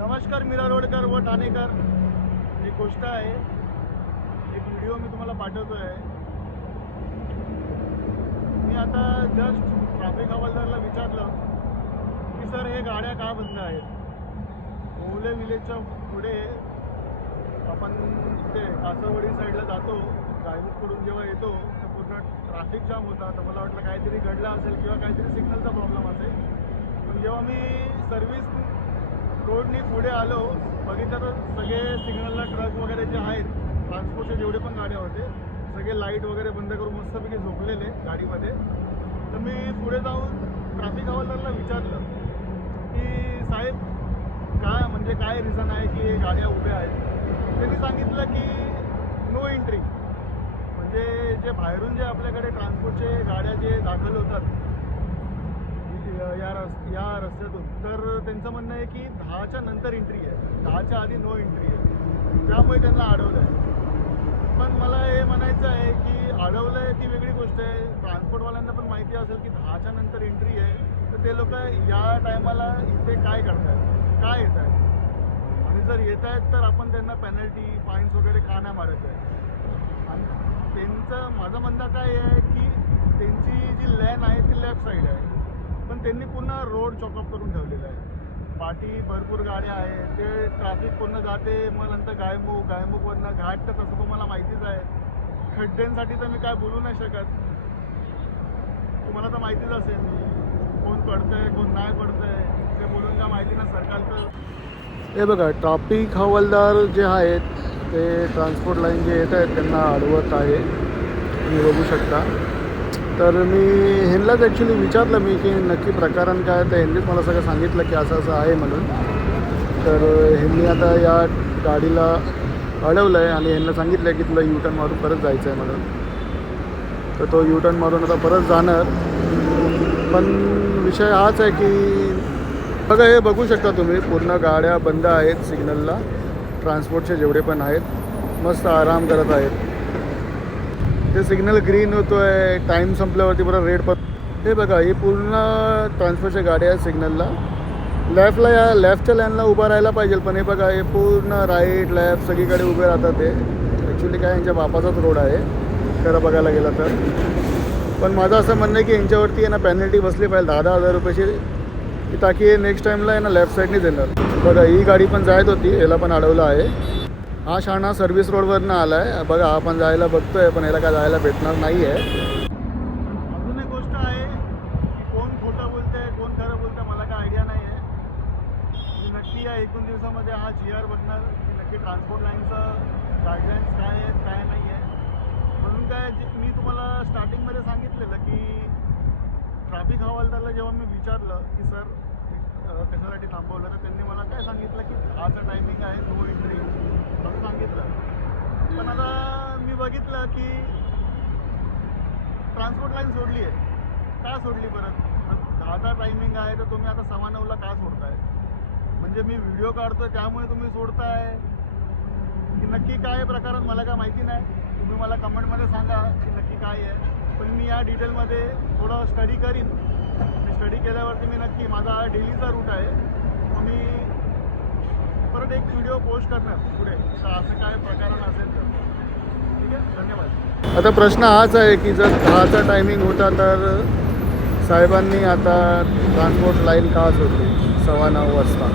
नमस्कार मीरा रोडकर व ठाणेकर. एक गोष्ट आहे, एक व्हिडिओ मी तुम्हाला पाठवतो आहे. मी आता जस्ट ट्रॅफिक हवालदारला विचारलं की सर हे गाड्या का बंद आहेत. ओवले विलेजच्या पुढे आपण इथे कासरवाडी साईडला जातो, गायमुखकडून जेव्हा येतो तर पूर्ण ट्रॅफिक जाम होता. तर मला वाटलं काहीतरी घडलं असेल किंवा काहीतरी सिग्नलचा प्रॉब्लेम असेल. पण जेव्हा मी सर्व्हिस रोडनी पुढे आलो, बघितलं तर सगळे सिग्नलला ट्रक वगैरे जे आहेत, ट्रान्सपोर्टचे जेवढे पण गाड्या होते सगळे लाईट वगैरे बंद करून मस्तपैकी झोपलेले गाडीमध्ये. तर मी पुढे जाऊन ट्रॅफिक हवालदारला विचारलं की साहेब काय रिझन आहे की हे गाड्या उभ्या आहेत. त्यांनी सांगितलं की नो एंट्री, म्हणजे जे बाहेरून जे आपल्याकडे ट्रान्सपोर्टचे गाड्या जे दाखल होतात या रस्त्यातून, तर त्यांचं म्हणणं आहे की 10च्या नंतर एंट्री आहे, 10च्या आधी नो एंट्री आहे. त्यामुळे त्यांना अडवलं आहे. पण मला हे म्हणायचं आहे की अडवलं आहे ती वेगळी गोष्ट आहे. ट्रान्सपोर्टवाल्यांना पण माहिती असेल की 10च्या नंतर एंट्री आहे, तर ते लोक या टायमाला इथे काय करत आहेत, काय येत आहेत. आणि जर येत आहेत तर आपण त्यांना पेनल्टी फाईन्स वगैरे का नाही मारत आहे. आणि माझं म्हणणं काय आहे की त्यांची जी लेन आहे ती लेफ्ट साईड आहे, पण त्यांनी पुन्हा रोड चॉकअप करून ठेवलेला आहे. पाठी भरपूर गाड्या आहेत, ते ट्रॅफिक पूर्ण जाते. मग नंतर गायमुखवरनं घाट, तर तसं तुम्हाला माहितीच आहे. खड्ड्यांसाठी तर मी काय बोलू नाही शकत, तुम्हाला तर माहितीच असेल कोण पडतंय कोण नाही पडतंय, ते बोलून काय माहिती ना सरकारचं. हे बघा, ट्रॅफिक हवालदार जे आहेत ते ट्रान्सपोर्ट लाईन जे येत आहेत त्यांना अडवत आहे, तुम्ही बघू शकता. तर मी ह्यांनाच ॲक्च्युली विचारलं मी की नक्की प्रकरण काय, तर ह्यांनीच मला सगळं सांगितलं की असं असं आहे म्हणून. तर ह्यांनी आता या गाडीला अडवलं आहे आणि ह्यांना सांगितलं की तुला यू टर्न मारून परत जायचं आहे म्हणून. तर तो यू टर्न मारून आता परत जाणार. पण विषय हाच आहे की बघा, हे बघू शकता तुम्ही, पूर्ण गाड्या बंद आहेत सिग्नलला. ट्रान्सपोर्टचे जेवढे पण आहेत मस्त आराम करत आहेत. ते सिग्नल ग्रीन होतो आहे, टाईम संपल्यावरती परत रेड पण. हे बघा, ही पूर्ण ट्रान्सपोर्टच्या गाड्या आहेत सिग्नलला. लेफ्टच्या लाईनला उभं राहायला पाहिजे, पण हे बघा, हे पूर्ण राईट लेफ्ट सगळीकडे उभे राहतात. ते ॲक्च्युली काय यांच्या बापाचाच रोड आहे खरं बघायला गेलं तर. पण माझं असं म्हणणं आहे की यांच्यावरती आहे ना पेनल्टी बसली पाहिजे 10,000 रुपयाची, ताकी नेक्स्ट टाईमला आहे ना लेफ्ट साईडनीच येणार. बघा, ही गाडी पण जायत होती, याला पण अडवलं आहे. हा शाणा सर्व्हिस रोडवरनं आला आहे. बघा, हा पण जायला बघतोय, पण याला काय जायला भेटणार नाही आहे. अजून एक गोष्ट आहे की कोण खोटं बोलतंय कोण खरं बोलतंय मला काय आयडिया नाही आहे. नक्की या 1-2 दिवसामध्ये हा GR बघणार की नक्की ट्रान्सपोर्ट लाईनचं गाईडलाईन्स काय आहेत काय नाही आहे. म्हणून काय मी तुम्हाला स्टार्टिंगमध्ये सांगितलेलं की ट्रॅफिक हवालदारला जेव्हा मी विचारलं की सर कशासाठी थांबवलं, तर त्यांनी मला काय सांगितलं की 10चा टायमिंग आहे, नो एंट्री असं सांगितलं. पण आता मी बघितलं की ट्रान्सपोर्ट लाईन सोडली आहे. का सोडली परत? 10चा टायमिंग आहे तर तुम्ही आता 9:15ला का सोडताय? म्हणजे मी व्हिडिओ काढतोय त्यामुळे तुम्ही सोडताय की नक्की काय प्रकारात मला काय माहिती नाही. तुम्ही मला कमेंटमध्ये सांगा की नक्की काय आहे. पण मी या डिटेलमध्ये थोडं स्टडी करीन. स्टडी केल्यावरती मी नक्की, माझा हा डेलीचा रूट आहे, मग मी परत एक व्हिडिओ पोस्ट करणार पुढे तर असं काय प्रकरण असेल तर. ठीक आहे, धन्यवाद. आता प्रश्न हाच आहे की जर 10चा टायमिंग होता तर साहेबांनी आता ट्रान्सपोर्ट लाईन का सोडली 9:15 वाजता.